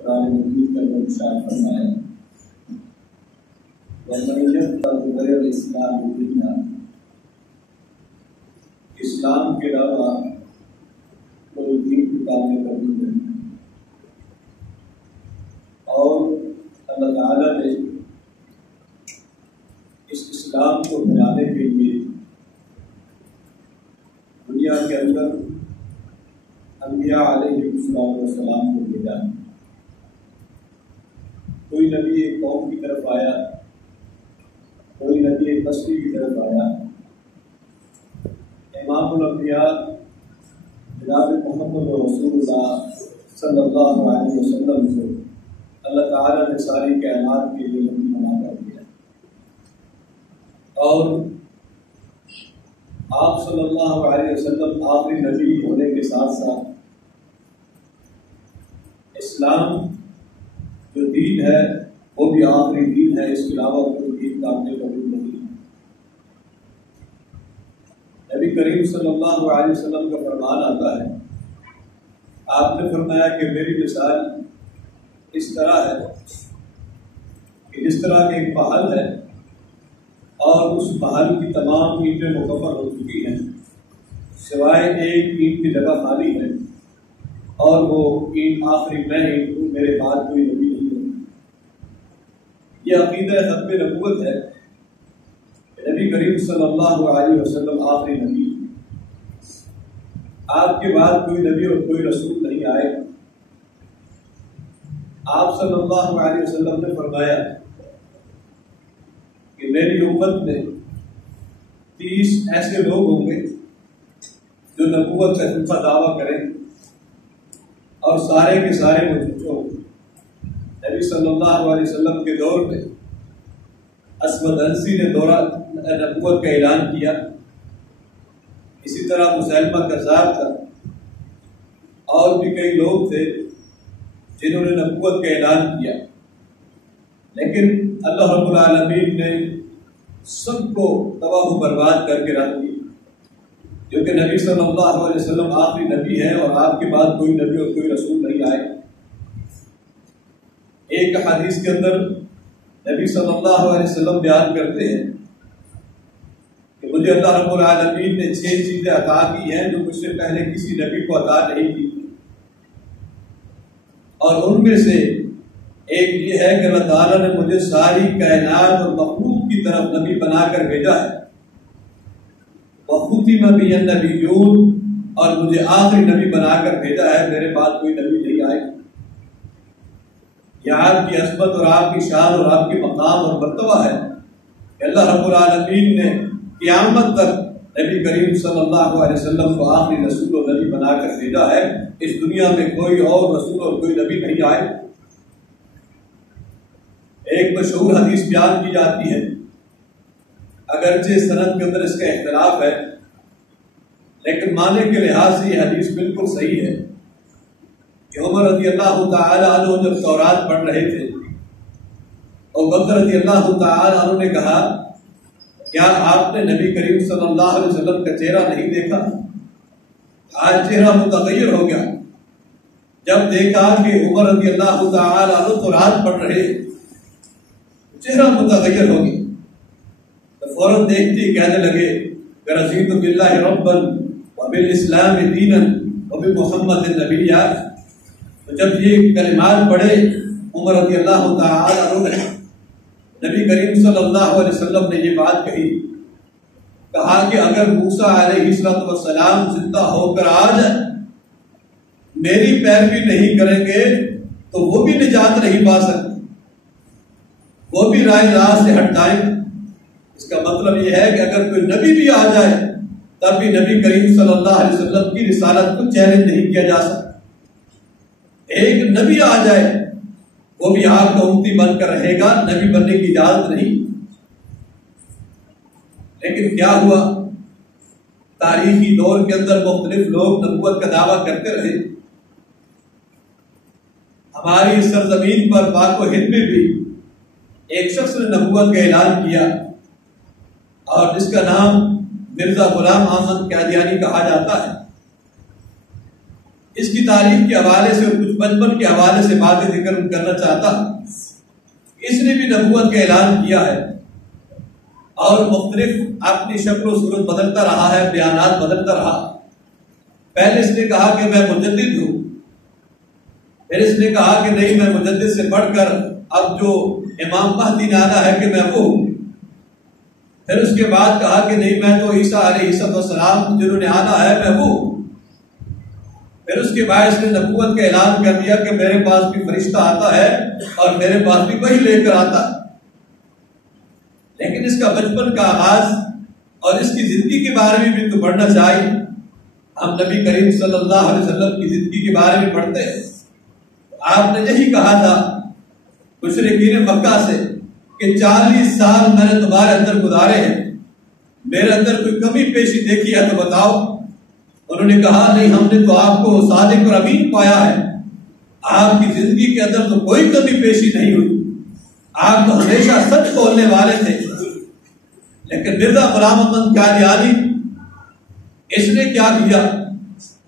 قرآن مجید کا ارشاد فرمایا وَمَن يَبْتَغِ غَيْرَ الْإِسْلَامِ دِينًا، اسلام کے علاوہ کوئی دین کی تعلیم قبول نہیں، اور اللہ تعالیٰ نے اس اسلام کو بنانے کے لیے دنیا کے اندر انبیاء علیہ السلام کو بھیجا۔ کوئی نبی ایک قوم کی طرف آیا، کوئی نبی ایک بستی کی طرف آیا۔ امام الانبیاء جناب محمد رسول اللہ صلی اللہ علیہ وسلم کو اللہ تعالیٰ نے ساری کائنات کے لیے نبی بنا کر دیا، اور آپ صلی اللہ علیہ وسلم آخری نبی ہونے کے ساتھ ساتھ اسلام جو دین ہے وہ بھی آخری دین ہے، اس کے علاوہ کوئی دین قابل قبول نہیں۔ نبی کریم صلی اللہ علیہ وسلم کا فرمان آتا ہے، آپ نے فرمایا کہ میری مثال اس طرح ہے کہ جس طرح ایک پہاڑ ہے اور اس پہاڑ کی تمام اینٹیں مکمل ہو چکی ہیں، سوائے ایک اینٹ کی جگہ خالی ہے، اور وہ اینٹ آخری میں اینٹ ہوں، میرے بعد کوئی نبی نہیں ہوگا۔ یہ عقیدہ ختم نبوت ہے، نبی کریم صلی اللہ علیہ وسلم آخری نبی، آپ کے بعد کوئی نبی اور کوئی رسول نہیں آئے۔ آپ صلی اللہ علیہ وسلم نے فرمایا کہ میری امت میں 30 ایسے لوگ ہوں گے جو نبوت کا جھوٹا دعویٰ کریں اور سارے کے سارے وہ جھوٹے ہوں گے۔ نبی صلی اللہ علیہ وسلم کے دور میں اسود انسی نے نبوت کا اعلان کیا، اسی طرح مسیلمہ کذاب تھا، اور بھی کئی لوگ تھے جنہوں نے نبوت کا اعلان کیا، لیکن اللہ رب العالمین نے سب کو تباہ و برباد کر کے رکھ دیا، کیونکہ نبی صلی اللہ علیہ وسلم آخری نبی ہے اور آپ کے بعد کوئی نبی اور کوئی رسول نہیں آئے۔ ایک حدیث کے اندر نبی صلی اللہ علیہ وسلم بیان کرتے ہیں کہ مجھے اللہ رب العالمین نے 6 چیزیں عطا کی ہیں جو مجھ سے پہلے کسی نبی کو عطا نہیں کی، اور ان میں سے ایک یہ ہے کہ اللہ تعالیٰ نے مجھے ساری کائنات اور مخلوق کی طرف نبی بنا کر بھیجا ہے، وَخُتِمَ بِيَ النَّبِيُّونَ، اور مجھے آخری نبی بنا کر بھیجا ہے، میرے بعد کوئی نبی نہیں آئے۔ یہ آپ کی عظمت اور آپ کی شان اور آپ کی مقام اور مرتبہ ہے کہ اللہ رب العالمین نے قیامت تک نبی کریم صلی اللہ علیہ وسلم کو آخری رسول و نبی بنا کر بھیجا ہے۔ اس دنیا میں کوئی اور رسول اور کوئی نبی نہیں آئے۔ ایک مشہور حدیث بیان کی جاتی ہے، اگرچہ سند کے اندر اس کا اختلاف ہے، لیکن معنی کے لحاظ سے یہ حدیث بالکل صحیح ہے کہ عمر رضی اللہ تعالی عنہ جب تورات پڑھ رہے تھے، اور بکر رضی اللہ تعالی عنہ نے کہا کیا آپ نے نبی کریم صلی اللہ علیہ وسلم کا چہرہ نہیں دیکھا؟ آج چہرہ متغیر ہو گیا۔ جب دیکھا کہ عمر رضی اللہ تعالی عنہ تورات پڑھ رہے، چہرہ متغیر ہو گیا، تو فوراً دیکھتے کہنے لگے رضیت باللہ ربا وبالاسلام دینا وبمحمد نبیا۔ تو جب یہ کلمات پڑھے عمر رضی اللہ تعالی عنہ نے، نبی کریم صلی اللہ علیہ وسلم نے یہ بات کہی، کہا کہ اگر موسیٰ علیہ السلام زندہ ہو کر آ جائے، میری پیروی نہیں کریں گے تو وہ بھی نجات نہیں پا سکتے، وہ بھی رائے راہ سے ہٹ جائیں۔ اس کا مطلب یہ ہے کہ اگر کوئی نبی بھی آ جائے تب بھی نبی کریم صلی اللہ علیہ وسلم کی رسالت کو چیلنج نہیں کیا جا سکتا۔ ایک نبی آ جائے وہ بھی آپ کا امتی بن کر رہے گا، نبی بننے کی اجازت نہیں۔ لیکن کیا ہوا، تاریخی دور کے اندر مختلف لوگ نبوت کا دعویٰ کرتے رہے۔ ہماری سرزمین پر پاک و ہند میں بھی ایک شخص نے نبوت کا اعلان کیا، اور جس کا نام مرزا غلام احمد قادیانی کہا جاتا ہے۔ اس کی تاریخ کے حوالے سے اور کچھ بچپن کے حوالے سے باتیں ذکر کرنا چاہتا. اس نے بھی نبوت کا اعلان کیا ہے اور مختلف اپنی شکل و صورت بدلتا رہا ہے، بیانات بدلتا رہا. پہلے اس نے کہا کہ میں مجدد ہوں، پھر اس نے کہا کہ نہیں میں مجدد سے بڑھ کر اب جو امام مہدی نے آنا ہے کہ میں وہ ہوں. پھر اس کے بعد کہا کہ نہیں میں تو عیسیٰ علیہ السلام جنہوں نے آنا ہے میں وہ ہوں. پھر اس کے بعد اس نے نبوت کا اعلان کر دیا کہ میرے پاس بھی فرشتہ آتا ہے اور میرے پاس بھی وہی لے کر آتا ہے. لیکن اس کا بچپن کا آغاز اور اس کی زندگی کے بارے میں بھی تو پڑھنا چاہیے. ہم نبی کریم صلی اللہ علیہ وسلم کی زندگی کے بارے میں پڑھتے ہیں. آپ نے یہی کہا تھا مشرکین مکہ سے کہ 40 سال میں نے تمہارے اندر گزارے ہیں، میرے اندر کوئی کمی پیشی دیکھی ہے تو بتاؤ. انہوں نے کہا نہیں ہم نے تو آپ کو صادق اور امین پایا ہے، آپ کی زندگی کے اندر تو کوئی کمی پیشی نہیں ہوئی، آپ تو ہمیشہ سچ بولنے والے تھے. لیکن مرزا غلام احمد قادیانی اس نے کیا کیا؟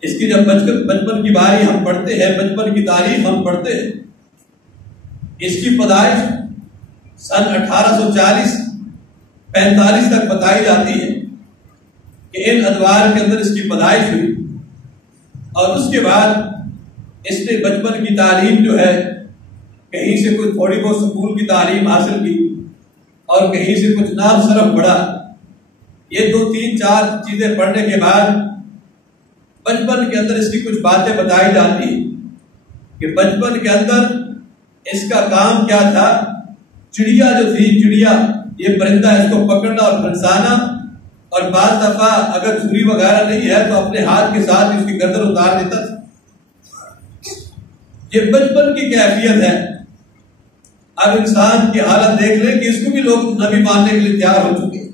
اس کی جب بچپن کی باری ہم پڑھتے ہیں، بچپن کی تاریخ ہم پڑھتے ہیں، اس کی پیدائش سن 1840-45 تک بتائی جاتی ہے کہ ان ادوار کے اندر اس کی پیدائش ہوئی. اور اس کے بعد اس نے بچپن کی تعلیم جو ہے کہیں سے کوئی تھوڑی بہت سکول کی تعلیم حاصل کی اور کہیں سے کچھ نام صرف پڑھا. یہ 2-3-4 چیزیں پڑھنے کے بعد بچپن کے اندر اس کی کچھ باتیں بتائی جاتی ہیں کہ بچپن کے اندر اس کا کام کیا تھا. چڑیا جو تھی، چڑیا یہ پرندہ اس کو پکڑنا اور پھنسانا، اور بعض دفعہ اگر چھری وغیرہ نہیں ہے تو اپنے ہاتھ کے ساتھ اس کی گردن اتار دیتا تھا. یہ بچپن کی کیفیت ہے. اب انسان کی حالت دیکھ لیں کہ اس کو بھی لوگ نبی ماننے کے لیے تیار ہو چکے ہیں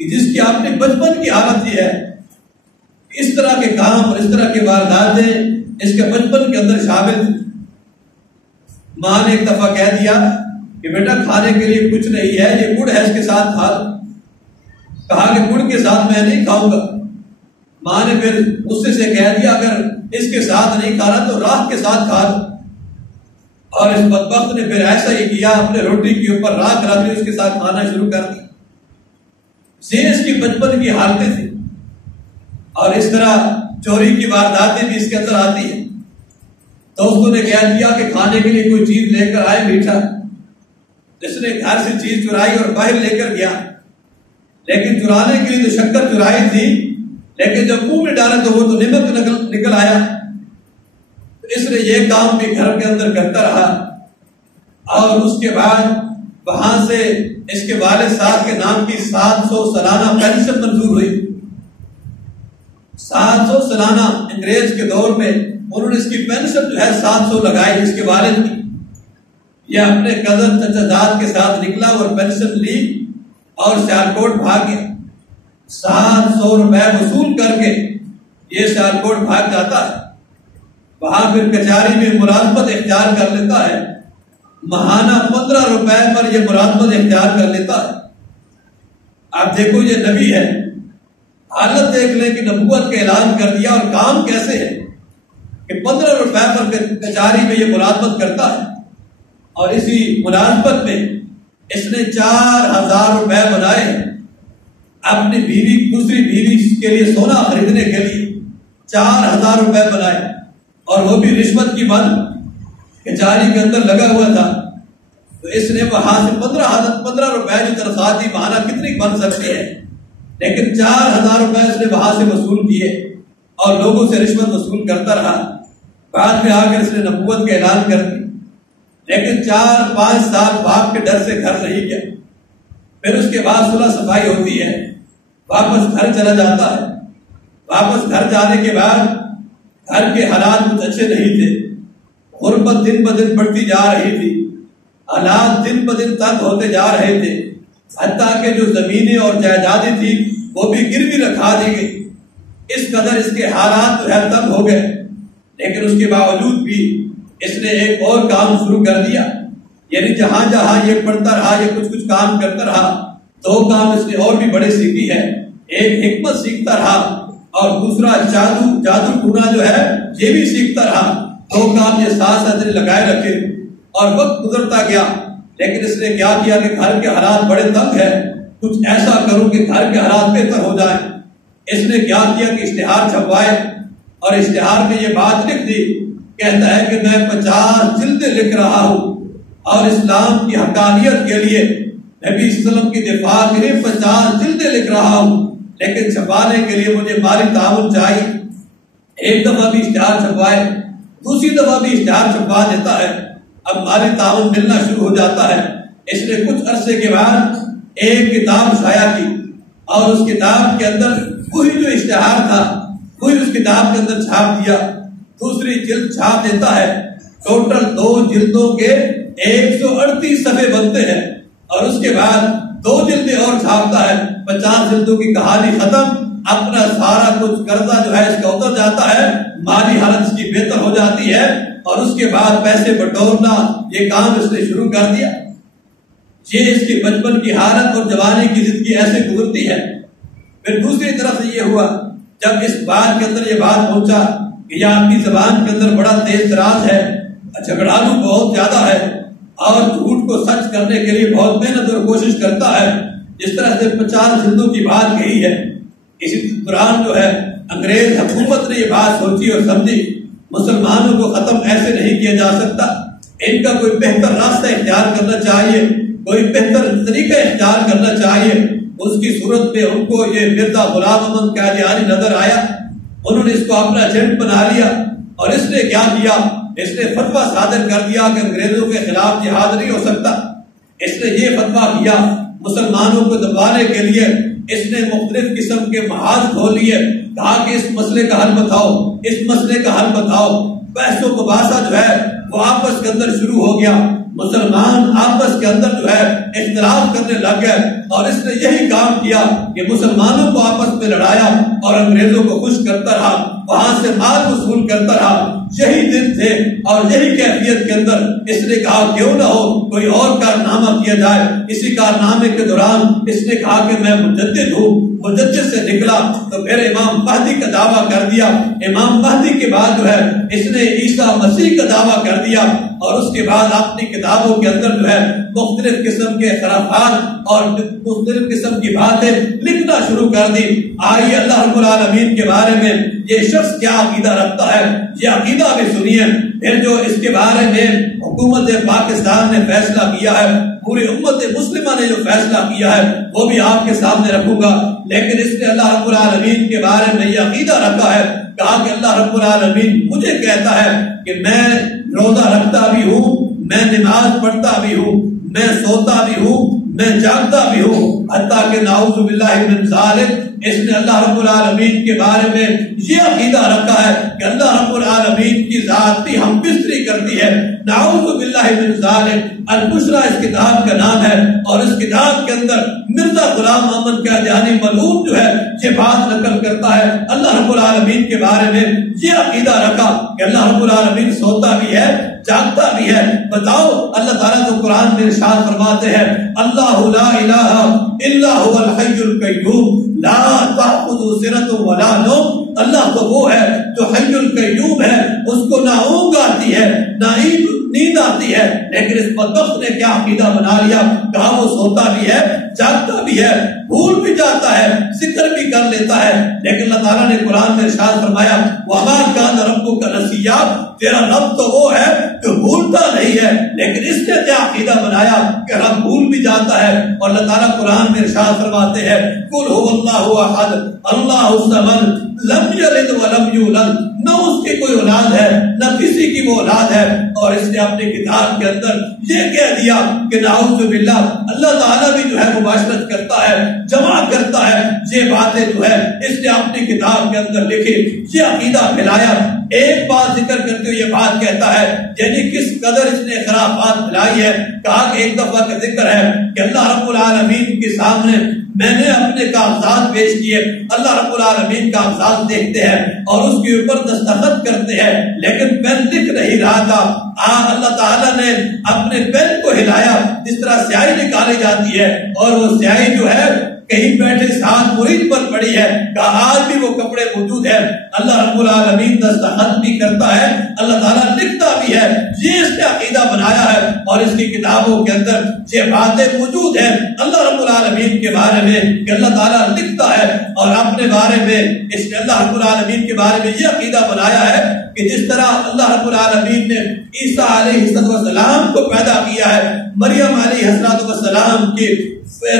کہ جس کی اپنے بچپن کی حالت یہ ہے. اس طرح کے کام اور اس طرح کے وارداتیں اس کے بچپن کے اندر شامل تھے. ماں نے ایک دفعہ کہہ دیا کہ بیٹا کھانے کے لیے کچھ نہیں ہے، یہ گڑ ہے اس کے ساتھ کھا لو. کہا کہ گڑ کے ساتھ میں نہیں کھاؤں گا. ماں نے پھر غصے سے کہہ دیا اگر اس کے ساتھ نہیں کھانا تو راکھ کے ساتھ کھا لو. اور اس بدبخت نے پھر ایسا ہی کیا، اپنے روٹی کے اوپر راکھ رکھ لی، اس کے ساتھ کھانا شروع کر دیا. یہ اس کی بچپن کی حالتیں تھیں. اور اس طرح چوری کی وارداتیں بھی اس کے اندر آتی ہیں. دوستوں نے کہہ دیا کہ کھانے کے لیے کوئی چیز لے کر آئے میٹھا. جس نے گھر سے چیز چرائی اور باہر لے کر گیا، لیکن چرانے کے لیے تو شکر چرائی تھی، لیکن جب منہ میں ڈالا تو وہ تو نمک نکل آیا. اس نے یہ کام بھی گھر کے اندر کرتا رہا. اور اس کے بعد وہاں سے اس کے والد صاحب کے نام کی 700 سالانہ پینشن منظور ہوئی. 700 سالانہ انگریز کے دور میں انہوں نے اس کی پینشن جو ہے 700 لگائی. اس کے والد کی یہ اپنے کزن چچا داد کے ساتھ نکلا اور پینشن لی اور سیالکوٹ بھاگ گیا. 700 روپے وصول کر کے یہ سیالکوٹ بھاگ جاتا ہے. وہاں پھر کچہری میں ملازمت اختیار کر لیتا ہے. ماہانہ 15 روپے پر یہ ملازمت اختیار کر لیتا ہے. آپ دیکھو یہ نبی ہے. حالت دیکھ لیں کہ نبوت کا اعلان کر دیا اور کام کیسے ہے کہ 15 روپے پر کچہری میں یہ ملازمت کرتا ہے. اور اسی ملازمت میں اس نے 4000 روپے بنائے اپنی بیوی، دوسری بیوی کے لیے سونا خریدنے کے لیے 4000 روپے بنائے. اور وہ بھی رشوت کی بند کچہری کے اندر لگا ہوا تھا. تو اس نے وہاں سے 15 روپے جو تنخواہ تھی ماہانہ کتنی بن سکتی ہے، لیکن 4000 روپے اس نے وہاں سے وصول کیے اور لوگوں سے رشوت وصول کرتا رہا. بعد میں آ کر اس نے نبوت کا اعلان کر دی، لیکن 4-5 سال باپ کے ڈر سے گھر نہیں گیا. پھر اس کے بعد صلح صفائی ہوتی ہے، واپس گھر چلا جاتا ہے. واپس گھر جانے کے بعد گھر کے حالات کچھ اچھے نہیں تھے. غربت دن بدن بڑھتی جا رہی تھی، حالات دن بدن تنگ ہوتے جا رہے تھے. حتیٰ کہ جو زمینیں اور جائیدادیں تھی وہ بھی گروی رکھا دی گئی. اس قدر اس کے حالات جو ہے تنگ ہو گئے. لیکن اس کے باوجود بھی اس نے ایک اور کام شروع کر دیا. یعنی جہاں جہاں یہ پڑھتا رہا، یہ کچھ کام کرتا رہا. 2 کام اس نے اور بھی بڑے سیکھی ہے. ایک حکمت سیکھتا رہا اور دوسرا جادو ٹونا جو ہے یہ بھی سیکھتا رہا. 2 کام یہ ساتھ لگائے رکھے اور وقت گزرتا گیا. لیکن اس نے کیا کیا کہ گھر کے حالات بڑے تنگ ہے, کچھ ایسا کروں کہ گھر کے حالات بہتر ہو جائیں. اس نے کیا کیا کہ اشتہار چھپوائے اور اشتہار میں یہ بات لکھ دی. کہتا ہے کہ میں 50 جلدیں لکھ رہا ہوں اور اسلام کی حقانیت کے لیے نبی صلی اللہ علیہ وسلم کی دفاع کے لیے 50 جلدیں لکھ رہا ہوں, لیکن چھپانے کے لیے مجھے مالی تعاون چاہیے. ایک دفعہ بھی اشتہار چھپوائے, دوسری دفعہ بھی اشتہار چھپوا دیتا ہے. اب مالی تعاون ملنا شروع ہو جاتا ہے. اس نے کچھ عرصے کے بعد ایک کتاب شائع کی اور اس کتاب کے اندر وہی جو اشتہار تھا وہی اس کتاب کے اندر چھاپ دیا. دوسری جلد چھاپ دیتا ہے. ٹوٹل 2 جلدوں کے 138 صفحے بنتے ہیں اور اس کے بعد 2 جلدیں اور چھاپتا ہے. 50 جلدوں کی کہانی ختم. اپنا سارا کچھ قرضہ جو ہے اس کا اتر جاتا ہے, مالی حالت اس کی بہتر ہو جاتی ہے اور اس کے بعد پیسے بٹورنا یہ کام اس نے شروع کر دیا. یہ اس کی بچپن کی حالت اور جوانی کی زندگی ایسے گزرتی ہے. پھر دوسری طرف سے یہ ہوا جب اس بات کے اندر یہ بات پہنچا کہ یہ آپ کی زبان کے اندر بڑا تیز تراز ہے, جھگڑالو بہت زیادہ ہے اور جھوٹ کو سچ کرنے کے لیے بہت محنت اور کوشش کرتا ہے. جس طرح سے 50 جلدوں کی بات کہی ہے, اسی دوران جو ہے انگریز حکومت نے یہ بات سوچی اور سمجھی مسلمانوں کو ختم ایسے نہیں کیا جا سکتا, ان کا کوئی بہتر راستہ اختیار کرنا چاہیے, کوئی بہتر طریقہ اختیار کرنا چاہیے. اس کی صورت میں ان کو یہ مرزا غلام احمد قادیانی نظر آیا. انہوں نے اس کو اپنا ایجنٹ بنا لیا اور اس نے کیا کیا, اس نے فتویٰ صادر کر دیا کہ انگریزوں کے خلاف جہاد نہیں ہو سکتا. اس نے یہ فتویٰ کیا مسلمانوں کو دبانے کے لیے. اس نے مختلف قسم کے محاذ کھول لیے, کہا کہ اس مسئلے کا حل بتاؤ, اس مسئلے کا حل بتاؤ. بحث و مباحثہ جو ہے وہ آپس کے اندر شروع ہو گیا. مسلمان آپس کے اندر جو ہے اختلاف کرنے لگ گئے اور اس نے یہی کام کیا کہ مسلمانوں کو آپس میں لڑایا اور انگریزوں کو خوش کرتا رہا, وہاں سے مال وصول کرتا رہا. یہی دن تھے اور یہی کیفیت کے اندر اس نے کہا کیوں نہ ہو کوئی اور کارنامہ کیا جائے. اسی کارنامے کے دوران اس نے کہا کہ میں مجدد ہوں. مجدد سے نکلا تو پھر امام مہدی کا دعویٰ کر دیا. امام مہدی کے بعد جو ہے اس نے عیسیٰ مسیح کا دعویٰ کر دیا اور اس کے بعد اپنی کتابوں کے اندر جو ہے مختلف قسم کے خرافات اور مختلف قسم کی باتیں لکھنا شروع کر دی. آئیے اللہ رب العالمین کے بارے میں یہ شخص کیا عقیدہ رکھتا ہے یہ عقیدہ بھی سنیے. پھر جو اس کے بارے میں حکومت پاکستان نے فیصلہ کیا ہے, پوری امت مسلمہ نے جو فیصلہ کیا ہے وہ بھی آپ کے سامنے رکھوں گا. لیکن اس نے اللہ رب العالمین کے بارے میں یہ عقیدہ رکھا ہے, کہا کہ اللہ رب العالمین مجھے کہتا ہے کہ میں روزہ رکھتا بھی ہوں, میں نماز پڑھتا بھی ہوں, میں سوتا بھی ہوں, میں جاگتا بھی ہوں. حتیٰ کہ نعوذ باللہ من ذالک اس نے اللہ رب العالمین کے بارے میں یہ عقیدہ رکھا ہے کہ اللہ رب العالمین کی ذات بھی ہم بستری کرتی ہے. نعوذ باللہ من ذالک. البشریٰ اس کتاب کا نام ہے اور اس کتاب کے اندر مرزا غلام احمد قادیانی ملعون جو ہے یہ بات نقل کرتا ہے. اللہ رب العالمین کے بارے میں یہ عقیدہ رکھا کہ اللہ رب العالمین سوتا بھی ہے, جاگتا بھی ہے. بتاؤ اللہ تعالیٰ تو قرآن میں ارشاد فرماتے ہیں اللہ لا الہ الا هو الحی القیوم لا تأخذہ سنۃ ولا نوم. اللہ تو وہ ہے جو حی القیوم ہے, اس کو نہ اونگ آتی ہے نہ نیند آتی ہے. لیکن اس بدبخت نے کیا عقیدہ بنا لیا, کہا وہ سوتا بھی ہے, جاگتا بھی ہے, بھول بھی جاتا ہے, ذکر بھی کر لیتا ہے. لیکن اللہ تعالیٰ نے قرآن میں ارشاد فرمایا وما کان ربک نسیا, تیرا رب تو وہ ہے جو بھولتا نہیں ہے. لیکن اس نے کیا عقیدہ بنایا کہ رب بھول بھی جاتا ہے. اور اللہ تعالیٰ قرآن میں ارشاد فرماتے ہیں قل هو اللہ احد اللہ الصمد لم یلد ولم یولد. نہ اس کی کوئی اولاد ہے نہ کسی کی وہ اولاد ہے. اور اس نے اپنی کتاب کے اندر یہ کہہ دیا کہ نعوذ باللہ اللہ تعالیٰ بھی جو ہے مباشرت کرتا ہے, جمع کرتا ہے. یہ باتیں جو ہے اس نے اپنی کتاب کے اندر لکھی, یہ عقیدہ پھیلایا. ایک بات ذکر کرتے ہوئے یہ بات کہتا ہے یعنی کس قدر اس نے خرافات پھیلائی ہے. کہا کہ ایک دفعہ کا ذکر ہے کہ اللہ رب العالمین کے سامنے میں نے اپنے کاغذات پیش کیے. اللہ رب العالمین کاغذات دیکھتے ہیں اور اس کے اوپر دستخط کرتے ہیں, لیکن پین لکھ نہیں رہا تھا. اللہ تعالیٰ نے اپنے پین کو ہلایا جس طرح سیاہی نکالی جاتی ہے اور وہ سیاہی جو ہے کہیں بیٹھے ساتھ مرید پر پڑی ہے، کہا آج بھی وہ کپڑے موجود ہیں، اللہ رب العالمین دستخط بھی کرتا ہے، اللہ تعالیٰ لکھتا بھی ہے، یہ اس نے عقیدہ بنایا ہے اور اس کی کتابوں کے اندر یہ باتیں موجود ہیں اللہ رب العالمین کے بارے میں کہ اللہ تعالیٰ لکھتا ہے، اور اپنے بارے میں اس نے اللہ رب العالمین کے بارے میں یہ عقیدہ بنایا ہے کہ جس طرح اللہ رب العالمین نے عیسیٰ علیہ السلام کو پیدا کیا ہے، مریم علیہ السلام کی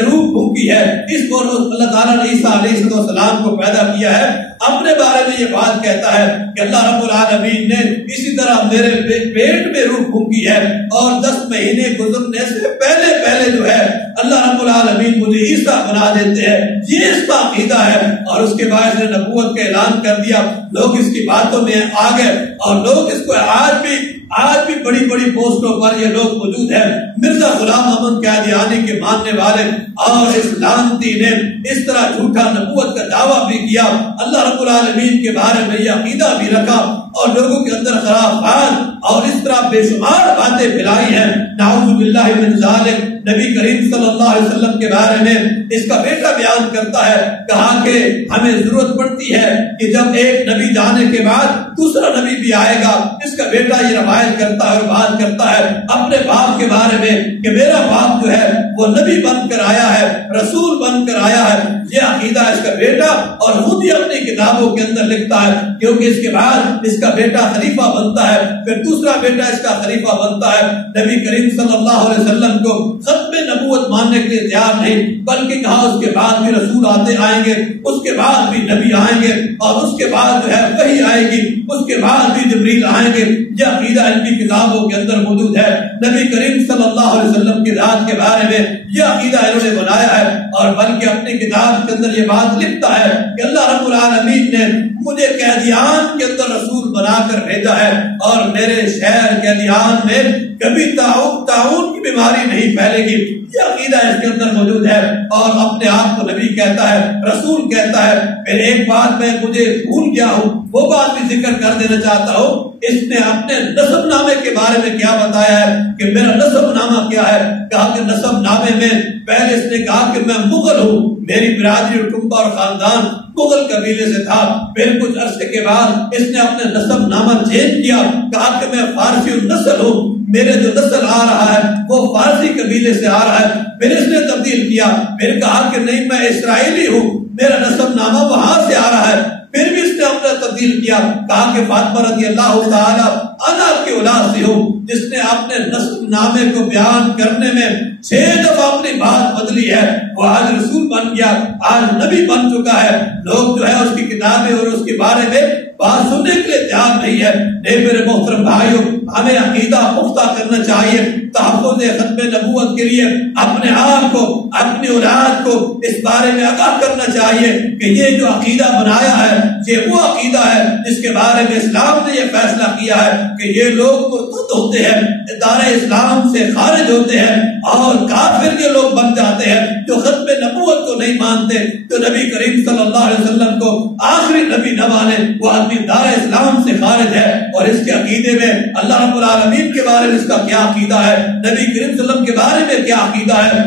روح پھونکی ہے، اس کو اللہ تعالیٰ نے عیسیٰ علیہ السلام کو پیدا کیا ہے، اپنے بارے میں یہ بات کہتا ہے کہ اللہ رب العالمین نے اسی طرح میرے پیٹ میں روح پھونکی ہے، اور 10 مہینے گزرنے سے پہلے جو ہے اللہ رب العالمین مجھے عیسیٰ بنا دیتے ہیں، یہ اس کا عقیدہ ہے، اور اس کے بعد اس نے نبوت کا اعلان کر دیا، لوگ اس کی باتوں میں آ گئے، اور لوگ اس کو آج بھی بڑی بڑی پوسٹوں پر یہ لوگ موجود ہیں، مرزا غلام احمد قادیانی کے ماننے والے، اور اس لعنتی نے اس طرح جھوٹا نبوت کا دعویٰ بھی کیا، اللہ رب العالمین کے بارے میں یہ عقیدہ بھی رکھا، اور لوگوں کے اندر خرافات اور اس طرح بے شمار باتیں پھیلائی ہیں، نعوذ باللہ من ذالک۔ نبی کریم صلی اللہ علیہ وسلم کے بارے میں اس کا بیٹا بیان کرتا ہے، کہا کہ ہمیں ضرورت پڑتی ہے کہ جب ایک نبی جانے کے بعد دوسرا نبی بھی آئے گا، اس کا بیٹا یہ روایت کرتا ہے اور بات کرتا ہے اپنے باپ کے بارے میں کہ میرا باپ جو ہے وہ نبی بن کر آیا ہے، رسول بن کر آیا ہے، یہ عقیدہ اس کا بیٹا، اور خود ہی اپنی کتابوں کے اندر لکھتا ہے، کیونکہ اس کے بعد اس کا بیٹا خلیفہ بنتا ہے، پھر دوسرا بیٹا اس کا خلیفہ بنتا ہے۔ نبی کریم صلی اللہ علیہ وسلم کو ختم نبوت ماننے کے لیے تیار نہیں، بلکہ کہا اس کے بعد بھی رسول آئیں گے، اس کے بعد بھی نبی آئیں گے، اور اس کے بعد جو ہے وحی آئے گی، اس کے بعد بھی جبریل آئیں گے، یہ عقیدہ ان کی کتابوں کے اندر موجود ہے۔ نبی کریم صلی اللہ علیہ وسلم کی ذات کے بارے میں یہ عقیدہ انہوں نے بنایا ہے، اور بلکہ اپنی کتاب کے اندر یہ بات لکھتا ہے کہ اللہ رب العالمین نے مجھے قیدیان کے اندر رسول بنا کر بھیجا ہے، اور میرے شہر قیدیان میں کبھی طاعون کی بیماری نہیں پھیلے گی، یہ عقیدہ اس کے اندر موجود ہے، اور اپنے آپ کو نبی کہتا ہے، رسول کہتا ہے۔ پھر ایک بات میں مجھے بھول گیا ہوں، وہ بات بھی ذکر کر دینا چاہتا ہوں، اس نے اپنے نسب نامے کے بارے میں کیا بتایا ہے کہ میرا نسب نامہ کیا ہے، کہا کہ نسب نامے میں پہلے اس نے کہا کہ میں مغل ہوں، میری برادری اور کنبہ اور خاندان مغل قبیلے سے تھا، پھر کچھ عرصے کے بعد اس نے اپنے نسب نامہ چینج کیا، کہا کہ میں فارسی النسل ہوں، میرے جو نسل آ رہا ہے وہ فارسی قبیلے سے آ رہا ہے، پھر اس نے تبدیل کیا، پھر کہا کہ نہیں میں اسرائیلی ہوں، میرا نسب نامہ وہاں سے آ رہا ہے، پھر بھی اس نے اپنا تبدیل کیا، کہا کہ فاطمہ رضی اللہ تعالی عنہا کی اولاد سے ہوں، جس نے اپنے نسب نامے کو بیان کرنے میں 6 دفعہ اپنی بات بدلی ہے، وہ آج رسول بن گیا، آج نبی بن چکا ہے، لوگ جو ہے اس کی کتابیں اور اس کے بارے میں بات سننے کے لیے تیار نہیں ہے۔ میرے محترم بھائیوں، ہمیں عقیدہ پختہ کرنا چاہیے، تحفظ ختم نبوت کے لیے اپنے آپ کو، اپنی اولاد کو اس بارے میں آگاہ کرنا چاہیے کہ یہ جو عقیدہ بنایا ہے یہ وہ عقیدہ ہے جس کے بارے میں اسلام نے یہ فیصلہ کیا ہے کہ یہ لوگ مرتد ہوتے ہیں، ادارے اسلام سے خارج ہوتے ہیں، اور کافر یہ لوگ بن جاتے ہیں جو ختم نبوت کو نہیں مانتے، تو نبی کریم صلی اللہ علیہ وسلم کو آخری نبی نہ مانے، وہ آدمی دار اسلام سے خارج ہے۔ اور اس کے عقیدے میں اللہ رب العالمین کے بارے میں اس کا کیا عقیدہ ہے، نبی کریم صلی اللہ علیہ وسلم کے بارے میں کیا عقیدہ ہے،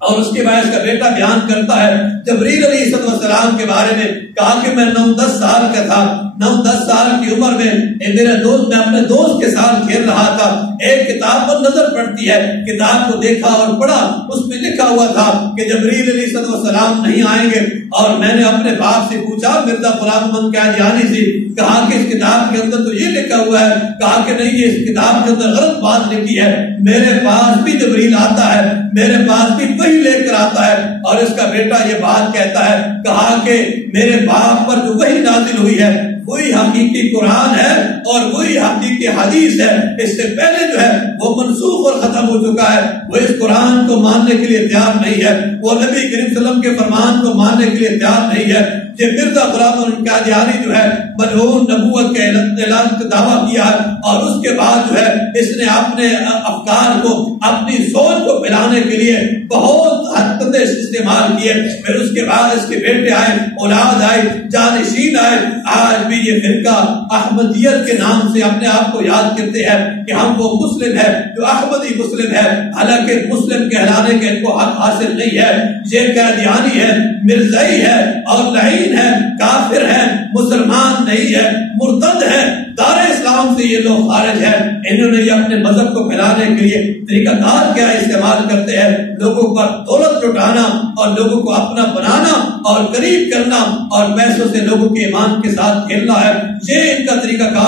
اور اس کے بعد اس کا بیٹا بیان کرتا ہے جبریل علیہ السلام کے بارے میں، کہا کہ میں 9-10 سال کا تھا، 9-10 سال کی عمر میں میرے دوست، میں اپنے دوست کے ساتھ کھیل رہا تھا، ایک کتاب پر نظر پڑتی ہے، کتاب کو دیکھا اور پڑھا، اس میں لکھا ہوا تھا کہ جبریل علیہ السلام نہیں آئیں گے، اور میں نے اپنے باپ سے پوچھا، مرزا غلام احمد قادیانی سے، کہا کہ اس کتاب کے اندر تو یہ لکھا ہوا ہے، کہا کہ نہیں، یہ اس کتاب کے اندر غلط بات لکھی ہے، میرے پاس بھی جبریل آتا ہے، میرے پاس بھی وہی لے کر آتا ہے، اور اس کا بیٹا یہ بات کہتا ہے، کہا کہ میرے باپ پر جو وحی نازل ہوئی ہے وہی حقیقی قرآن ہے اور وہی حقیقی حدیث ہے، اس سے پہلے جو ہے وہ منسوخ اور ختم ہو چکا ہے، وہ اس قرآن کو ماننے کے لیے تیار نہیں ہے، وہ نبی کریم صلی اللہ علیہ وسلم کے فرمان کو ماننے کے لیے تیار نہیں ہے، یہ مرزا غلام احمد قادیانی جو ہے ملعون نبوت کے اعلان کا دعویٰ کیا ہے، اور اس کے بعد جو ہے اس نے اپنے افکار کو، اپنی سوچ کو پھیلانے کے لیے بہت حرکتیں استعمال کیے. پھر اس کے بعد اس کے بیٹے آئے، اولاد آئے، جانشین آئے. آج بھی یہ فرقہ احمدیت کے نام سے اپنے آپ کو یاد کرتے ہیں کہ ہم وہ مسلم ہے جو احمدی مسلم ہے، حالانکہ مسلم کہلانے کے ان کو حق حاصل نہیں ہے. یہ قادیانی ہے، مرزائی ہے اور لعین ہے، کافر ہے، مسلمان نہیں ہے، مرتد ہے، دار اسلام سے یہ لوگ خارج ہیں. انہوں نے یہ اپنے مذہب کو پھیلانے کے لیے طریقہ کار کیا استعمال کرتے ہیں؟ لوگوں پر دولت لٹانا اور لوگوں کو اپنا بنانا اور قریب کرنا اور پیسوں سے لوگوں کے ایمان کے ساتھ کھیلنا ہے. یہ ان کا طریقہ کار